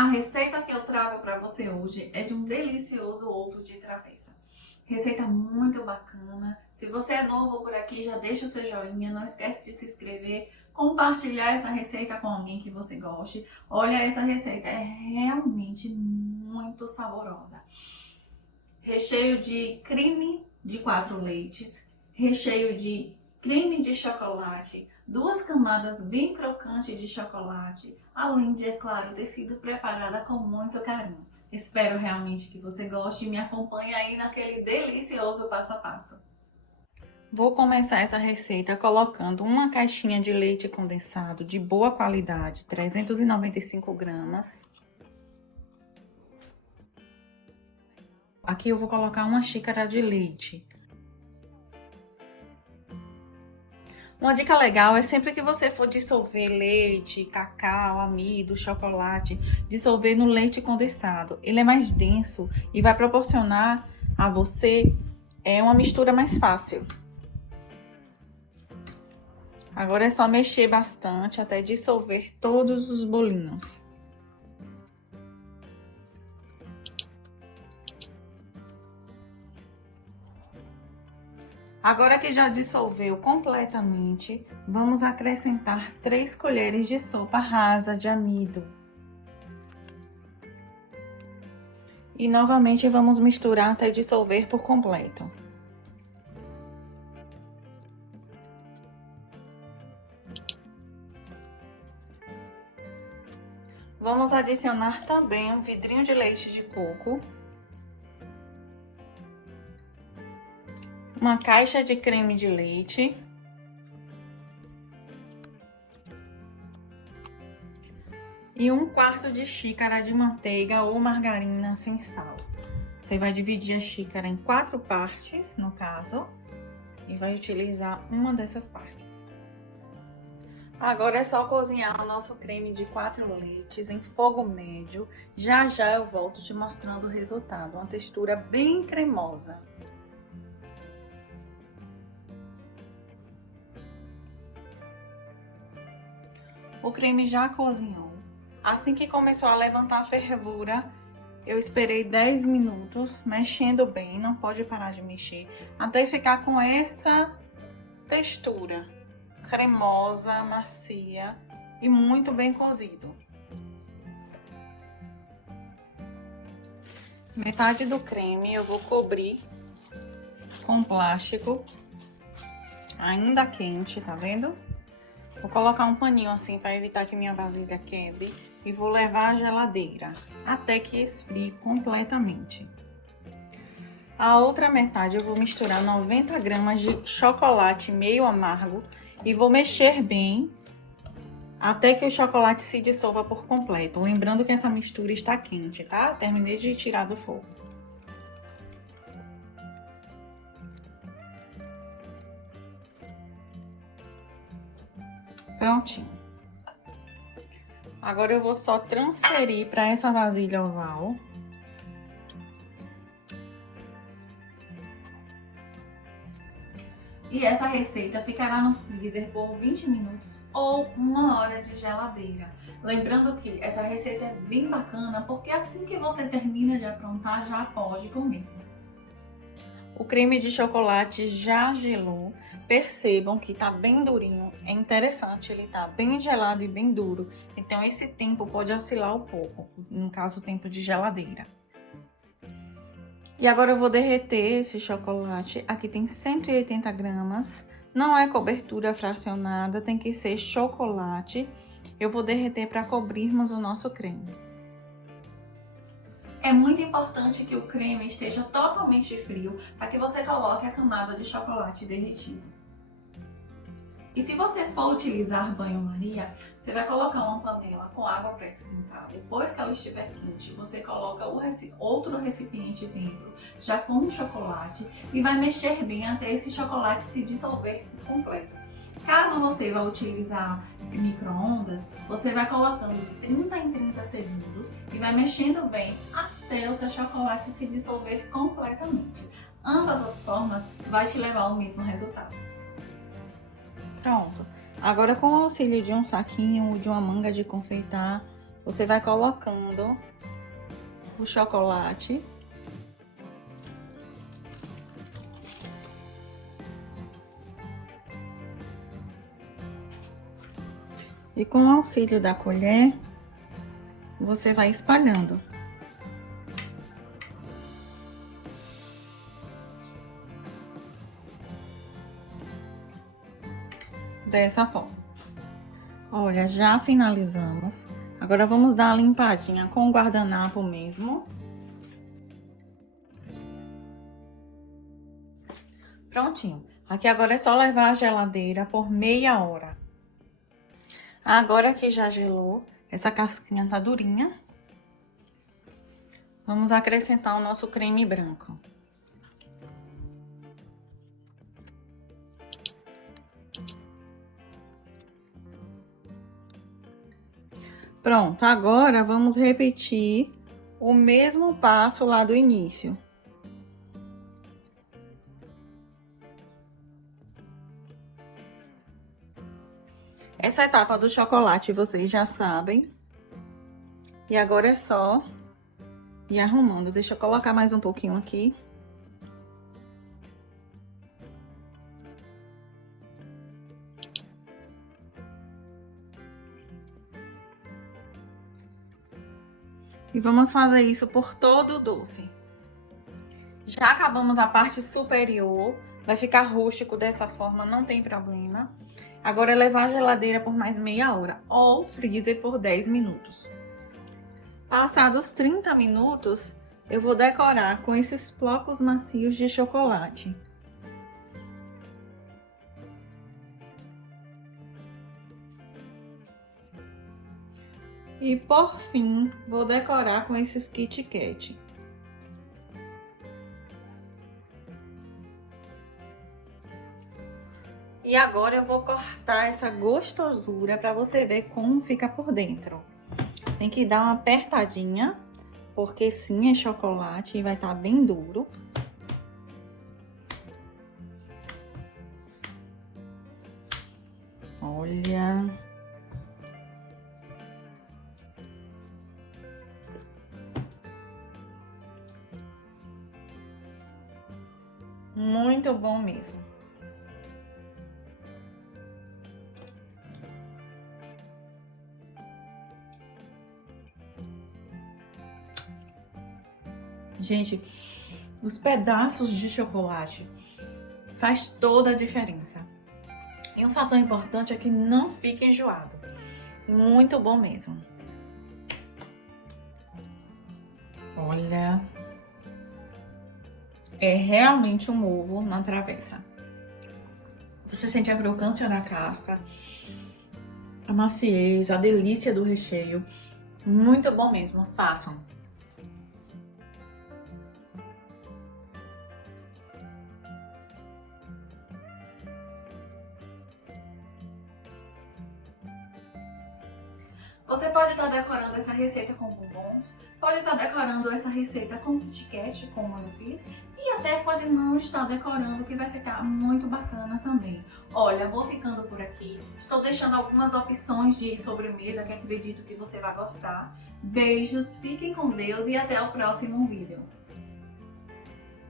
A receita que eu trago para você hoje é de um delicioso ovo de travessa. Receita muito bacana. Se você é novo por aqui, já deixa o seu joinha, não esquece de se inscrever, compartilhar essa receita com alguém que você goste. Olha, essa receita é realmente muito saborosa. Recheio de creme de 4 leites, recheio de creme de chocolate, 2 camadas bem crocantes de chocolate, além de, é claro, ter sido preparada com muito carinho. Espero realmente que você goste e me acompanhe aí naquele delicioso passo a passo. Vou começar essa receita colocando uma caixinha de leite condensado de boa qualidade, 395 gramas. Aqui eu vou colocar uma xícara de leite. Uma dica legal é sempre que você for dissolver leite, cacau, amido, chocolate, dissolver no leite condensado. Ele é mais denso e vai proporcionar a você uma mistura mais fácil. Agora é só mexer bastante até dissolver todos os bolinhos. Agora que já dissolveu completamente, vamos acrescentar 3 colheres de sopa rasa de amido. E novamente vamos misturar até dissolver por completo. Vamos adicionar também um vidrinho de leite de coco, uma caixa de creme de leite e 1/4 de xícara de manteiga ou margarina sem sal. Você vai dividir a xícara em 4 partes, no caso, e vai utilizar uma dessas partes. Agora é só cozinhar o nosso creme de 4 leites em fogo médio. Já já eu volto te mostrando o resultado, uma textura bem cremosa. O creme já cozinhou. Assim que começou a levantar a fervura, eu esperei 10 minutos, mexendo bem, não pode parar de mexer, até ficar com essa textura cremosa, macia e muito bem cozido. Metade do creme eu vou cobrir com plástico, ainda quente, tá vendo? Vou colocar um paninho assim para evitar que minha vasilha quebre e vou levar à geladeira até que esfrie completamente. A outra metade eu vou misturar 90 gramas de chocolate meio amargo e vou mexer bem até que o chocolate se dissolva por completo. Lembrando que essa mistura está quente, tá? Terminei de tirar do fogo. Prontinho. Agora eu vou só transferir para essa vasilha oval. E essa receita ficará no freezer por 20 minutos ou 1 hora de geladeira. Lembrando que essa receita é bem bacana porque assim que você termina de aprontar, já pode comer. O creme de chocolate já gelou. Percebam que tá bem durinho. É interessante, ele tá bem gelado e bem duro. Então esse tempo pode oscilar um pouco, no caso o tempo de geladeira. E agora eu vou derreter esse chocolate. Aqui tem 180 gramas. Não é cobertura fracionada, tem que ser chocolate. Eu vou derreter para cobrirmos o nosso creme. É muito importante que o creme esteja totalmente frio para que você coloque a camada de chocolate derretido. E se você for utilizar banho-maria, você vai colocar uma panela com água para esquentar. Depois que ela estiver quente, você coloca outro recipiente dentro, já com o chocolate, e vai mexer bem até esse chocolate se dissolver por completo. Caso você vá utilizar micro-ondas, você vai colocando de 30 em 30 segundos e vai mexendo bem até o seu chocolate se dissolver completamente. Ambas as formas vai te levar ao mesmo resultado. Pronto. Agora, com o auxílio de um saquinho ou de uma manga de confeitar, você vai colocando o chocolate. E com o auxílio da colher, você vai espalhando. Dessa forma. Olha, já finalizamos. Agora vamos dar uma limpadinha com o guardanapo mesmo. Prontinho. Aqui agora é só levar à geladeira por meia hora. Agora que já gelou, essa casquinha tá durinha. Vamos acrescentar o nosso creme branco. Pronto, agora vamos repetir o mesmo passo lá do início. Essa etapa do chocolate vocês já sabem. E agora é só ir arrumando. Deixa eu colocar mais um pouquinho aqui. E vamos fazer isso por todo o doce. Já acabamos a parte superior. Vai ficar rústico dessa forma, não tem problema. Agora é levar à geladeira por mais meia hora ou freezer por 10 minutos. Passados 30 minutos, eu vou decorar com esses flocos macios de chocolate. E por fim, vou decorar com esses Kit Kat. E agora eu vou cortar essa gostosura para você ver como fica por dentro. Tem que dar uma apertadinha, porque sim, é chocolate e vai estar bem duro. Olha. Muito bom mesmo. Gente, os pedaços de chocolate faz toda a diferença. E um fator importante é que não fique enjoado. Muito bom mesmo. Olha, é realmente um ovo na travessa. Você sente a crocância da casca, a maciez, a delícia do recheio. Muito bom mesmo, façam. Você pode estar decorando essa receita com bombons, pode estar decorando essa receita com Kit Kat, como eu fiz, e até pode não estar decorando, que vai ficar muito bacana também. Olha, vou ficando por aqui, estou deixando algumas opções de sobremesa que acredito que você vai gostar. Beijos, fiquem com Deus e até o próximo vídeo.